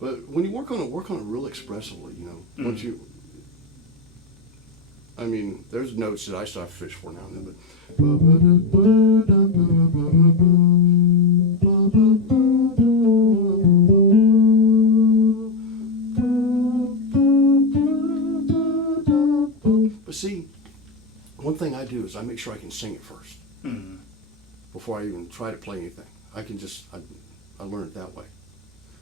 But when you work on it real expressively, you know. Once you, I mean, there's notes that I still have to fish for now and then, but see, one thing I do is I make sure I can sing it first before I even try to play anything. I can just, I learn it that way.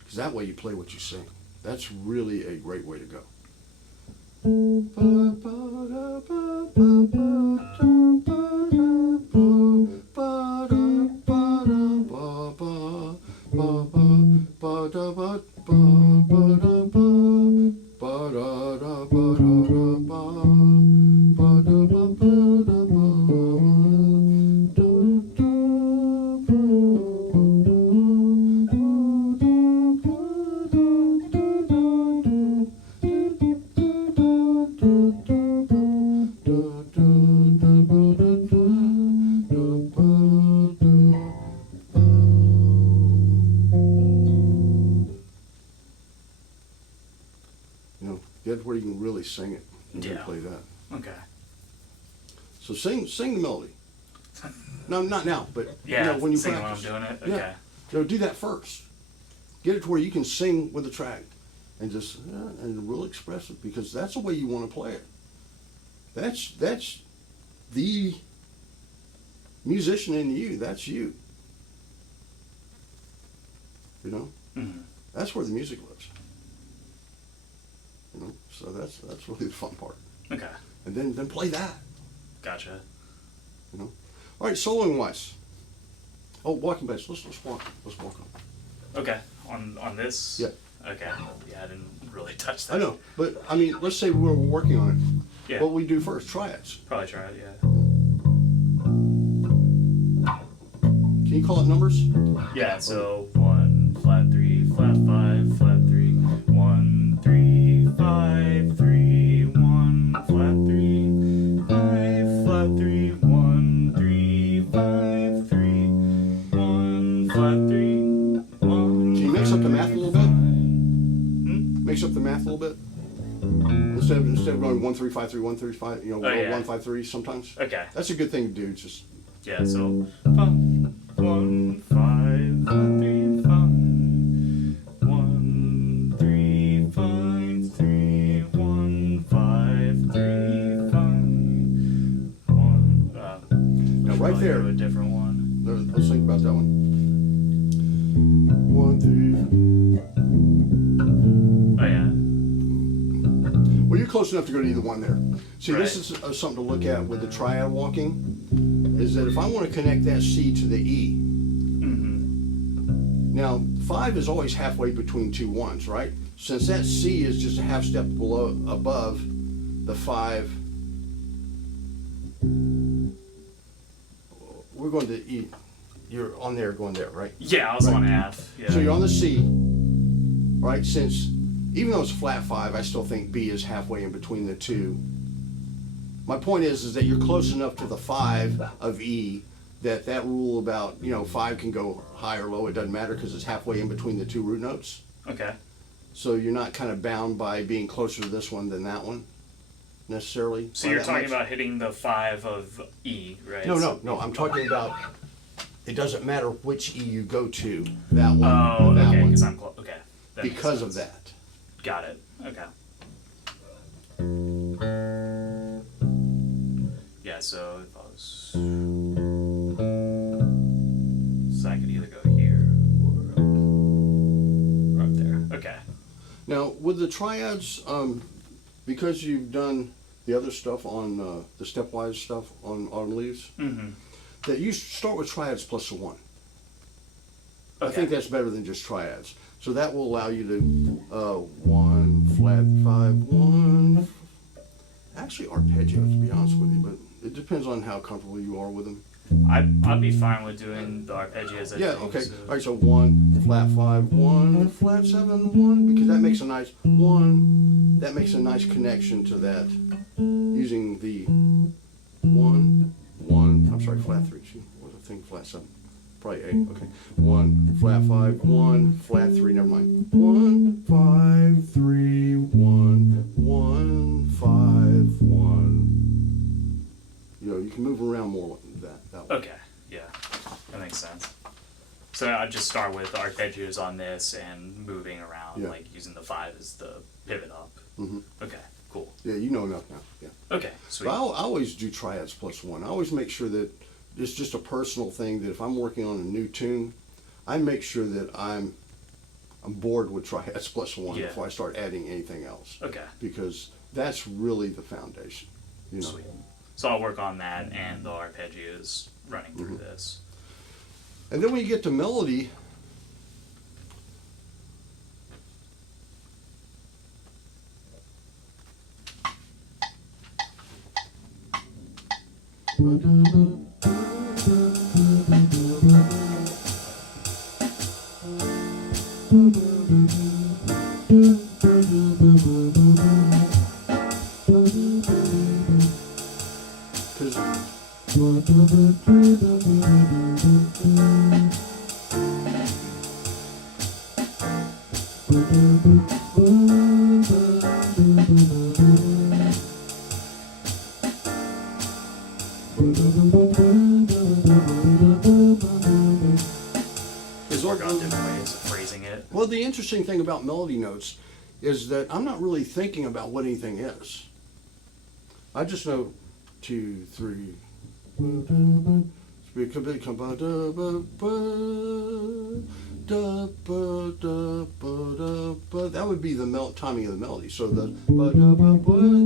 Because that way you play what you sing. That's really a great way to go. Get where you can really sing it and then play that. Okay. So sing the melody. No, not now, but yeah, you know, when you sing practice. while I'm doing it. Okay. Yeah. You know, do that first. Get it to where you can sing with the track, and just and real expressive, because that's the way you want to play it. That's the musician in you. That's you. You know, that's where the music lives. You know, so that's really the fun part. Okay. And then play that. Gotcha. You know. All right, soloing wise. Oh, walking bass. Let's walk on. Okay. On this. Yeah. Okay. Yeah, I didn't really touch that. I know, but I mean, let's say we're working on it. Yeah. What we do first? Triads. Probably try it. Yeah. Can you call it numbers? Yeah. So 1 flat 3 flat 5 flat 3 1 3 5 3 1 flat 3 5 flat 3 1 3 5 3 1 flat 3 1. Can you mix up the math a little bit? Mix up the math a little bit. Instead of going 1 3 5 3 1 3 5, you know, Oh, yeah. 1 5 3 sometimes. Okay. That's a good thing to do. Just Yeah. So 1 5 3 5 1 3 5 3 1 5 3 5 1. now right Probably there. go a different one. Let's think about that one. 1 3. Oh yeah. Well, you're close enough to go to either one there. See, Right. this is something to look at with the triad walking. Is that if I want to connect that C to the E? Now 5 is always halfway between two ones, right? Since that C is just a half step above the 5, we're going to E. You're on there, going there, right? Yeah, I was Right. on F. Yeah. So you're on the C, right? Since even though it's a flat 5, I still think B is halfway in between the two. My point is that you're close enough to the 5 of E that rule about, you know, 5 can go high or low, it doesn't matter because it's halfway in between the two root notes. Okay. So you're not kind of bound by being closer to this one than that one, necessarily. So you're talking about hitting the 5 of E, right? No, I'm talking about, it doesn't matter which E you go to, that one Oh, or that okay, one, because I'm close. Okay. That makes because of sense. that. Got it. Okay. Yeah, so if I was... So I could either go here or up there. Okay. Now, with the triads, because you've done the other stuff on the stepwise stuff on leaves, that you start with triads plus a 1. Okay. I think that's better than just triads. So that will allow you to 1 flat 5 1. Actually, arpeggio, to be honest with you, but it depends on how comfortable you are with them. I'd be fine with doing the arpeggios. Yeah, okay. All right, so 1 flat 5 1 flat 7 1, because that makes a nice 1. That makes a nice connection to that using the 1 1. I'm sorry, flat 3. See, what was I thinking? Flat 7. Probably A. Okay. 1 flat 5, 1 flat 3. Never mind. 1 5 3 1 1 5 1. You know, you can move around more than that way. Okay, yeah, that makes sense. So I just start with arpeggios on this and moving around, Yeah. like using the 5 as the pivot up. Mm-hmm. Okay, cool. Yeah, you know enough now. Yeah. Okay, sweet. But I always do triads plus 1. I always make sure that it's just a personal thing that if I'm working on a new tune, I make sure that I'm bored with triads plus 1 Yeah. before I start adding anything else. Okay, Because that's really the foundation. You know. sweet. So I'll work on that and the arpeggios running through Mm-hmm. this. And then when you get to melody, Just work on different ways of phrasing it. well, the interesting thing about melody notes is that I'm not really thinking about what anything is. I just know 2, 3. That would be the timing of the melody. So the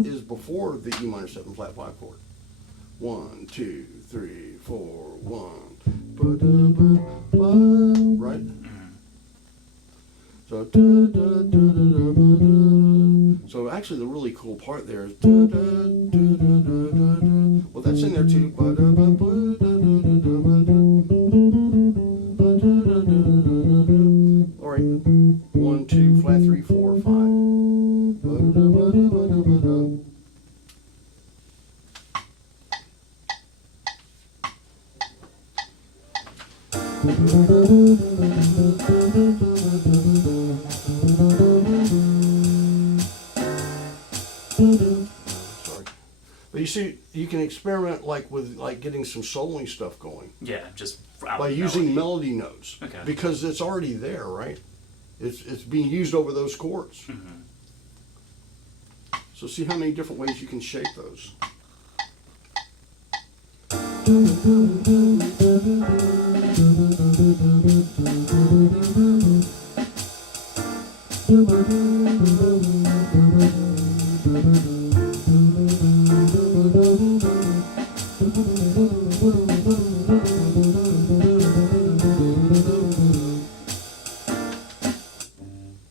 is before the E minor 7 flat 5 chord. 1, 2, 3, 4, 1. Right? So, so actually the really cool part there is well, that's in there too. All right, 1, 2, flat 3, 4, 5. Sorry. But you see, you can experiment with getting some soloing stuff going Yeah, just out by of using melody. melody notes. Okay. Because it's already there, right? It's being used over those chords. Mm-hmm. So see how many different ways you can shape those.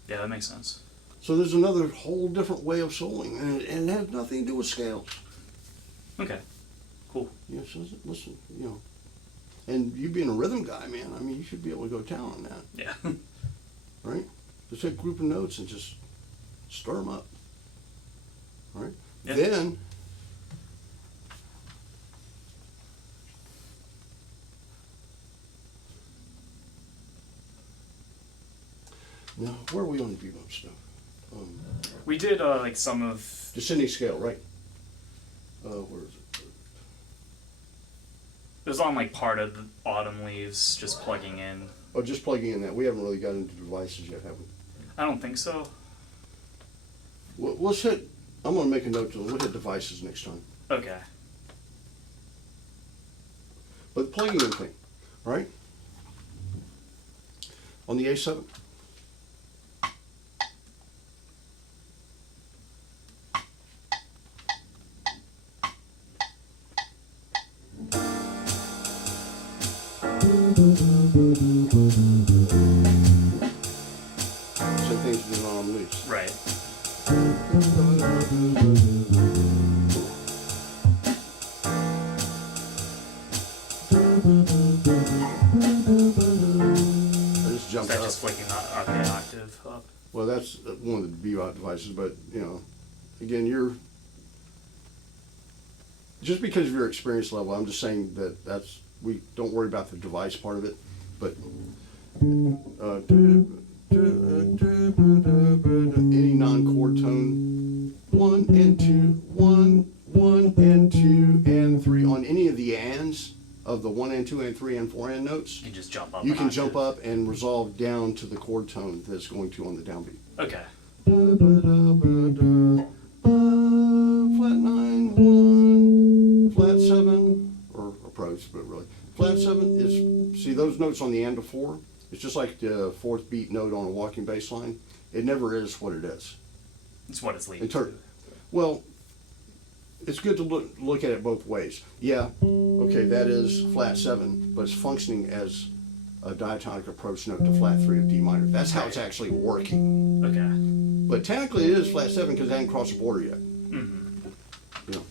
Yeah, that makes sense. So there's another whole different way of soloing, and it has nothing to do with scales. Okay, cool. You know, so listen, you know, and you being a rhythm guy, man, I mean, you should be able to go town on that, Yeah. right? Just take a group of notes and just stir them up, right? Yeah. Then, now, where are we on the bebop stuff? We did like some of Descending scale, right? Where is it? it was on like part of the autumn leaves, just plugging in. Oh, just plugging in that. We haven't really got into devices yet, have we? I don't think so. Let's hit, I'm going to make a note to we'll hit devices next time. Okay. But the plugging in thing, right? On the A7. Same things with on leaves. Right. I just Is jumped that up. just flicking the octave up? Well, that's one of the bebop devices, but you know, again, you're just because of your experience level. I'm just saying that we don't worry about the device part of it. But any non-chord tone, 1 and 2, 1, 1 and 2 and 3 on any of the ands of the 1 and 2 and 3 and 4 and notes. You can just jump up. You an can octave. jump up and resolve down to the chord tone that's going to on the downbeat. Okay. Flat 9, 1, flat 7, or approach, but really. Flat 7 is, see those notes on the and to 4? It's just like the fourth beat note on a walking bass line. It never is what it is. It's what it's leading To. Well, it's good to look at it both ways. Yeah, okay, that is flat 7, but it's functioning as a diatonic approach note to flat 3 of D minor. That's how it's actually working. Okay. But technically it is flat 7 because it hasn't crossed the border yet. Mm-hmm. You know.